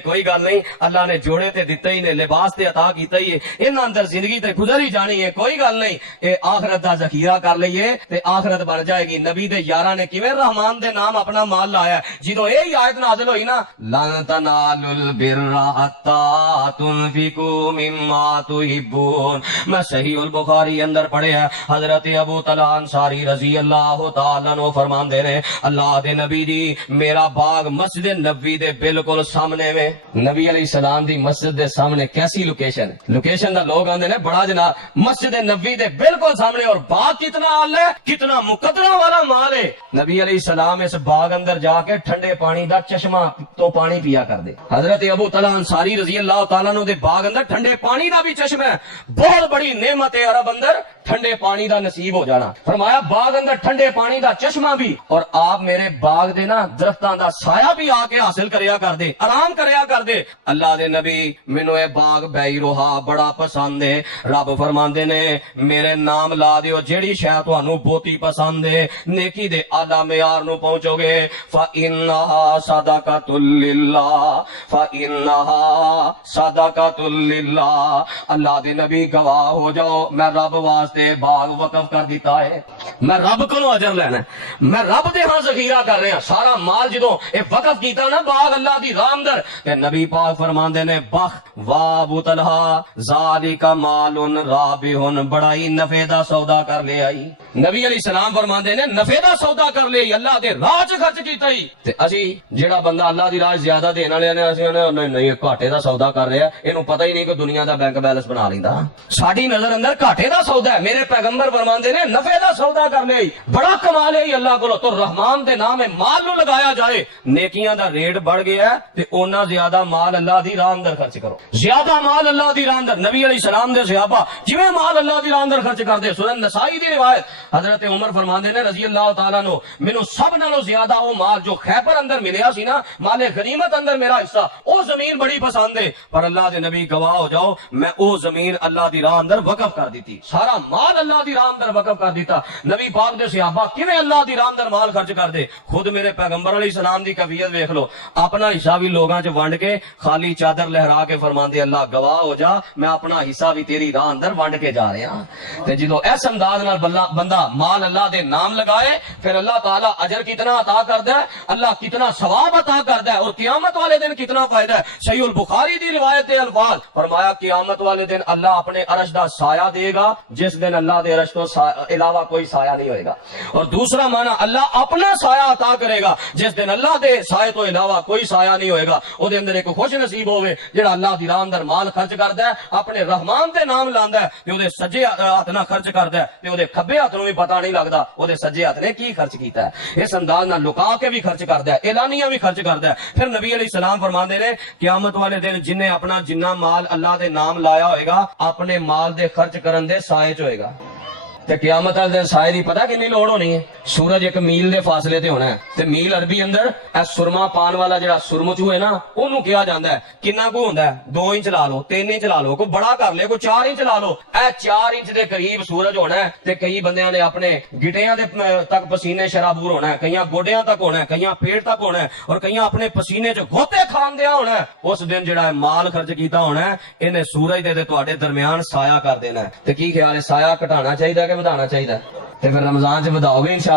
کوئی گل نہیں، اللہ نے جوڑے تے دتے ہی نے، لباس تے عطا کیتا ہی ہے، انہاں اندر زندگی تے گزر ہی جانی ہے، کوئی گل نہیں، اے آخرت دا ذخیرہ کر لئیے تے آخرت بن جائے گی۔ نبی دے یاراں نے کیویں رحمان دے نام اپنا مال لایا ہے، جدوں یہ آیت نازل ہوئی نا، لن تنالوا البر حتى تنفقوا مما تحبون، میں صحیح البخاری اندر پڑھے ہے، حضرت ابو طلحہ انصاری رضی اللہ تعالی عنہ فرماندے نے، اللہ دے نبی دی میرا باغ مسجد نبوی دے بالکل سامنے میں، نبی علیہ السلام دی مسجد دے سامنے کیسی لوکیشن دا لوگ آندے نے بڑا جناب، مسجد نبوی دے بالکل سامنے، اور باغ کتنا آل ہے، کتنا مقدرہ والا مال ہے۔ نبی علیہ السلام اس باغ اندر جا کے ٹھنڈے پانی دا چشمہ تو پانی پیا کر دے۔ حضرت ابو طلحہ انصاری رضی اللہ تعالیٰ عنہ دے باغ اندر ٹھنڈے پانی دا بھی چشمہ ہے، بہت بڑی نعمت ہے عرب اندر ٹھنڈے پانی دا نصیب ہو جانا۔ فرمایا باغ اندر ٹھنڈے پانی دا چشمہ بھی، اور آپ میرے باغ دے نا درختاں دا سایہ بھی آ کے حاصل کریا کر دے، آرام کریا کر دے۔ اللہ دے نبی مینوں اے باغ بے روحا بڑا پسند ہے، رب فرماندے نے میرے نام لا دیو، جیڑی شے تانوں بہتی پسند ہے، نیکی دے اعلی معیار نو پہنچو گے، فإنها صدقۃ للہ، فإنها صدقۃ للہ۔ اللہ دے نبی گواہ ہو جاؤ، میں رب واسطے باغ وقف کر دیتا ہے، میں رب کو اجر لینا ہے، میں رب دے ہاں ذخیرہ کر رہا، سارا مال جدوں اے وقف کیتا نا باغ اللہ دی راہ اندر، تے نبی پاک فرماندے نے بخ واہ ابو طلحہ ذالک مال رابح، بڑا ہی نفع دا سودا کر لے آئی۔ نبی علیہ السلام فرماندے نے نفع دا سودا کر لے، اللہ دے راہ چ خرچ کیتا ہی۔ تے اسی جیڑا بندہ اللہ دی راہ زیادہ دین والے نے، اسی نہیں گھاٹے دا سودا کر رہا ہے، اینوں پتہ ہی نہیں کہ دنیا دا بینک بیلنس بنا لیندا۔ ساڈی نظر اندر گھاٹے دا سودا ہے، میرے پیغمبر فرماندے نے نفع دا سودا کر لے، بڑا کمال ہے اللہ کولو۔ تو رحمان دے نام مال نو لگایا جائے، نیکیاں دا ریٹ بڑھ گیا ہے تے اونا زیادہ مال اللہ دی راہ اندر خرچ کرو، زیادہ مال اللہ دی راہ اندر۔ نبی علیہ السلام دے صحابہ جویں مال اللہ دی راہ اندر خرچ کردے، سنن نسائی دی روایت، حضرت عمر فرماندے نے رضی اللہ تعالیٰ عنہ، مینوں سب نالوں زیادہ وہ مال جو خیبر اندر ملیا سی نا، مال غنیمت اندر میرا حصہ، او زمین بڑی پسند ہے، پر اللہ دے نبی گواہ ہو جاؤ میں او زمین اللہ دی راہ اندر وقف کر دیتی، سارا مال اللہ دی راہ اندر وقف کر دیتا۔ نبی پاک دے صحابہ کیویں اللہ دی راہ اندر مال خرچ کر دے، خود میرے پیغمبر علیہ السلام دی کیفیت دیکھ لو، اپنا حصہ بھی لوگاں چ ونڈ کے خالی چادر لہرا کے فرماندے اللہ گواہ ہو جا میں اپنا حصہ بھی تیری راہ اندر ونڈ کے جا رہا ہاں۔ تے جدوں اس انداز نال بندہ مال اللہ دے نام لگائے، پھر اللہ تعالیٰ اجر کتنا عطا کردا ہے، اللہ کتنا ثواب عطا کردا ہے، اور قیامت والے دن کتنا فائدہ ہے۔ صحیح البخاری دی روایت دے الفاظ، فرمایا قیامت والے دن اللہ اپنے عرش دا سایہ دے گا، جس دن اللہ دے عرش تو علاوہ کوئی سایہ نہیں ہوئے گا، اور دوسرا معنی اللہ اپنا سایہ عطا کرے گا، جس دن اللہ دے سایہ تو علاوہ کوئی سایہ نہیں ہوئے گا۔ او دے اندر ایک خوش نصیب ہوئے جڑا اللہ دی راہ اندر مال خرچ کردا ہے، اپنے رحمان دے نام لاندا ہے، تے او دے سجے ہاتھ نال خرچ کردا ہے، تے او دے کھبے ہاتھ نوں بھی پتہ نہیں لگدا او دے سجے ہاتھ نے کی خرچ کیتا ہے۔ اس انداز نال لکا کے بھی خرچ کردا ہے، اعلانیہ بھی خرچ کردا ہے۔ پھر نبی علیہ السلام فرماندے نے قیامت والے دن جن نے اپنا جنہ مال اللہ دے نام لایا ہوئے گا، اپنے مال دے خرچ کرن دے سائے چ ہوئے گا، تے قیامت والے دن سائے دی پتہ کنی لوڑ ہونی ہے، سورج ایک میل دے فاصلے تے ہونا ہے، تے میل عربی اندر اے سرما پان والا جڑا سرمچو ہے نا اونوں کہا جاندا ہے، کنا کو ہوندا ہے 2 انچ لا لو 3 انچ لا لو، کوئی بڑا کر لے کوئی 4 انچ لا لو، اے 4 انچ دے قریب سورج ہونا ہے، تے کئی بندیاں نے اپنے گٹیاں دے تک پسینے شرابور ہونا ہے، کئیاں گوڈیاں تک ہونا ہے، کئیاں پیٹ تک ہونا ہے، اور کئیاں اپنے پسینے چ گھوتے کھان دیا ہونا ہے۔ اس دن جڑا مال خرچ کیتا ہونا ہے انہیں سورج دے تواڈے درمیان سایہ کر دینا ہے۔ تے کی خیال ہے سایہ گھٹانا چاہیے کہ ودانا چاہیے؟ تے پھر رمضان چ وداؤ گے انشاءاللہ۔